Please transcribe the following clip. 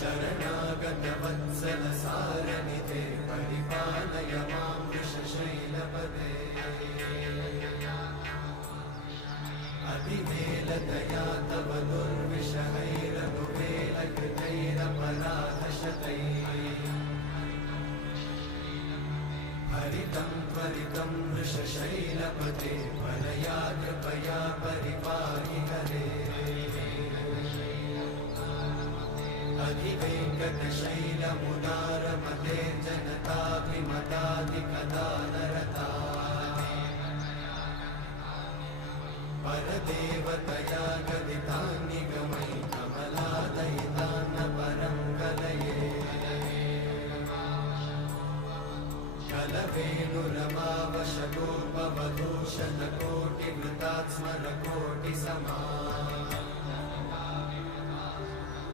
शरणागतवत्सल सारनिधे परिपालय मां वृषशैलपदे अतिवेलदया तव दुर्विषहैरनुवेलकृतैरपराधशतैः हरितं त्वरितं वृषशैलपते परया कृपया परिपाहि हरे अधिवेङ्कटशैलमुदारमते जनताभिमताधिकदानरता परदेवतया गदितान्निगमै कमलादयितान्न परं कलये कलवेणुरमावशतोपवधूशतकोटिवृतात् स्मरकोटिसमा